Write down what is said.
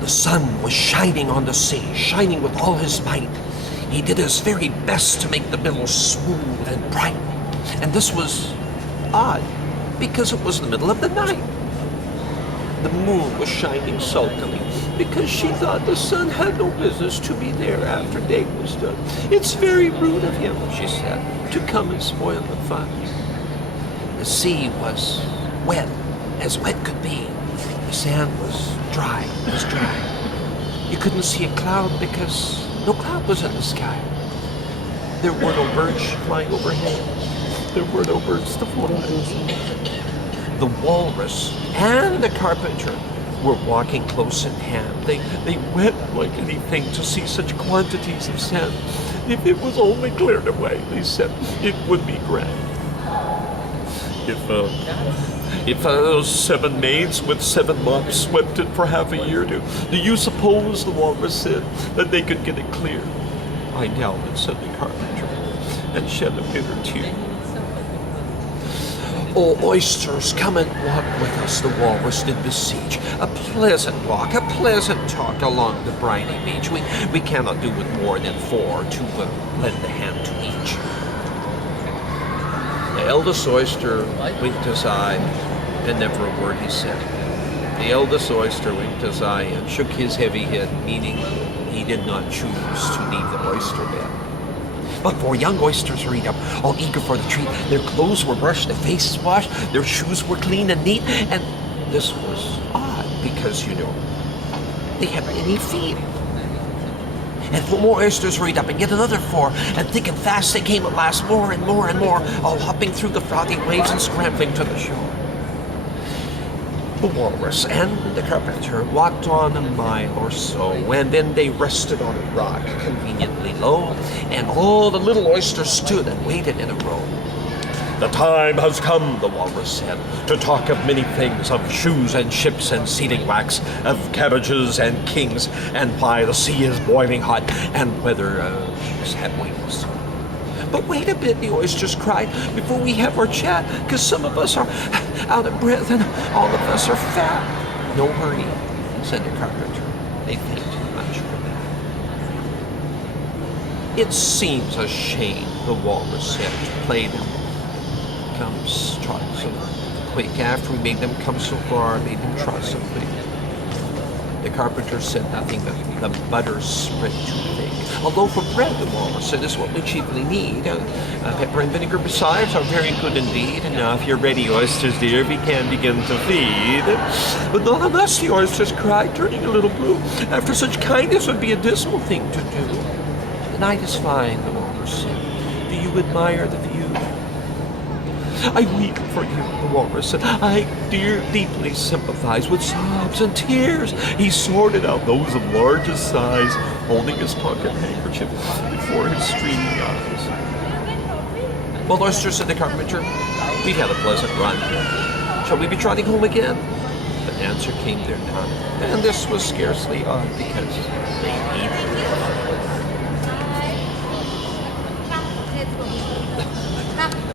The sun was shining on the sea, shining with all his might. He did his very best to make the billows smooth and bright. And this was odd, because it was the middle of the night. The moon was shining sulkily, because she thought the sun had no business to be there after day was done. It's very rude of him, she said, to come and spoil the fun. The sea was wet, as wet could be. The sand was dry. You couldn't see a cloud because no cloud was in the sky. There were no birds flying overhead. There were no birds to fly. The walrus and the carpenter were walking close at hand. They wept like anything to see such quantities of sand. If it was only cleared away, they said, it would be grand. If those 7 maids with 7 mops swept it for half a year, do you suppose, the walrus said, that they could get it clear? I doubt it, said the carpenter, and shed a bitter tear. Oh, oysters, come and walk with us, the walrus did beseech. A pleasant walk, a pleasant talk along the briny beach. We cannot do with more than 4 to lend a hand to each. The eldest oyster winked his eye, and never a word he said. The eldest oyster winked his eye and shook his heavy head, meaning he did not choose to leave the oyster bed. But 4 young oysters hurried up, all eager for the treat. Their clothes were brushed, their faces washed, their shoes were clean and neat, and this was odd because, they had many feet. And 4 more oysters hurried up, and yet another 4, and thick and fast they came at last, more and more and more, all hopping through the frothy waves and scrambling to the shore. The walrus and the carpenter walked on a mile or so, and then they rested on a rock conveniently low, and all the little oysters stood and waited in a row. The time has come, the walrus said, to talk of many things, of shoes and ships and sealing wax, of cabbages and kings, and why the sea is boiling hot, and whether geese have wings. But wait a bit, the oysters cried, before we have our chat, because some of us are out of breath and all of us are fat. No hurry, said the carpenter. They think too much for that. It seems a shame, the walrus said, to play them comes trot so quick. After we made them come so far, made them trot so quick. The carpenter said nothing, but the butter spread too thick. A loaf of bread, the walrus said, is what we chiefly need. Pepper and vinegar besides are very good indeed. And now if you're ready, oysters dear, we can begin to feed. But not unless, the oysters cried, turning a little blue. After such kindness would be a dismal thing to do. The night is fine, the walrus said. Do you admire the view? I weep for you, the walrus said. I deeply sympathize with sobs and tears. He sorted out those of largest size, holding his pocket handkerchief before his streaming eyes. Well, oyster, said the carpenter, we've had a pleasant run. Shall we be trotting home again? But answer came there none, and this was scarcely odd because they needed